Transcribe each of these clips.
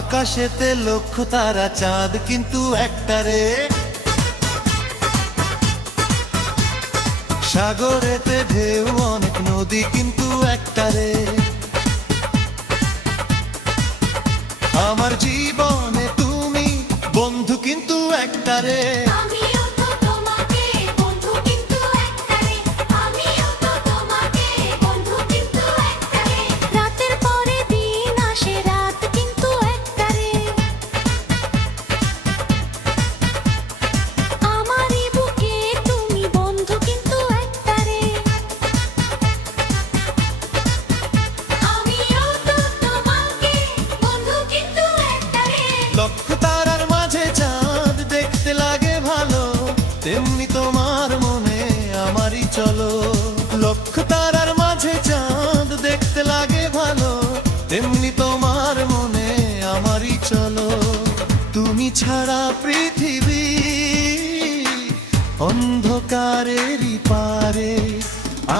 আকাশেতে লক্ষ তারা চাঁদ কিন্তু একটারে, সাগরেতে ঢেউ অনেক নদী কিন্তু একটারে। আমার জীবনে তুমি বন্ধু কিন্তু একটারে। লক্ষ তারার মাঝে চাঁদ দেখতে লাগে ভালো, তেমনি তোমার মনে আমারই চলো। লক্ষ তারার মাঝে চাঁদ দেখতে লাগে ভালো, তেমনি তোমার মনে আমারই চলো। তুমি ছাড়া পৃথিবী অন্ধকারেরই পারে,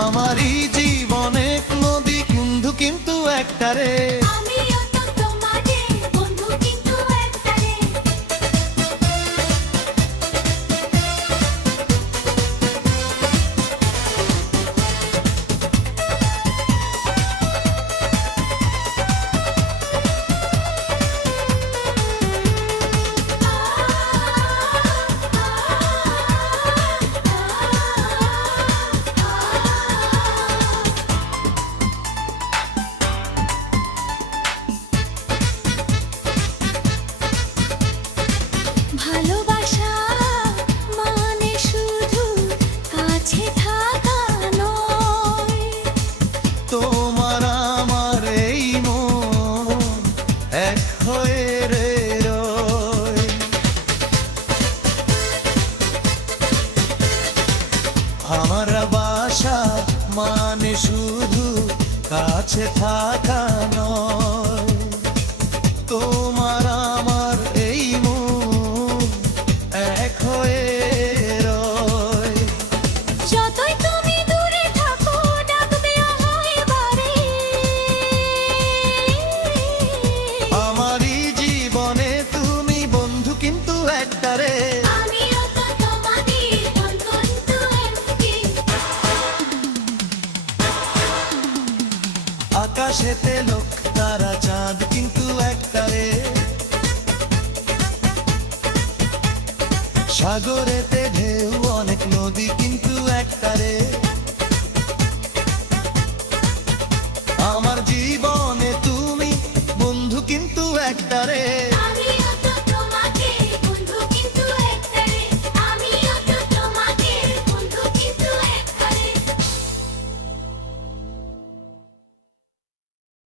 আমারই জীবনে নদী বন্ধু কিন্তু একটারে। তোমার আমার এই মন এক হয়ে রে রয়। আমার বাসা মানে শুধু কাছে থাকা নয়, তোমার আমার এই মন এক হয়ে রয়। যতই তুমি দূরে থাকো ডাকবে হয় বারে, আমারই জীবনে তুমি বন্ধু কিন্তু একটারে। আমিও তো তোমাদের বন্ধু একটি। আকাশেতে লক্ষ তারা চাঁদ কিন্তু একটারে, সাগরেতে ঢেউ অনেক নদী কিন্তু একটারে।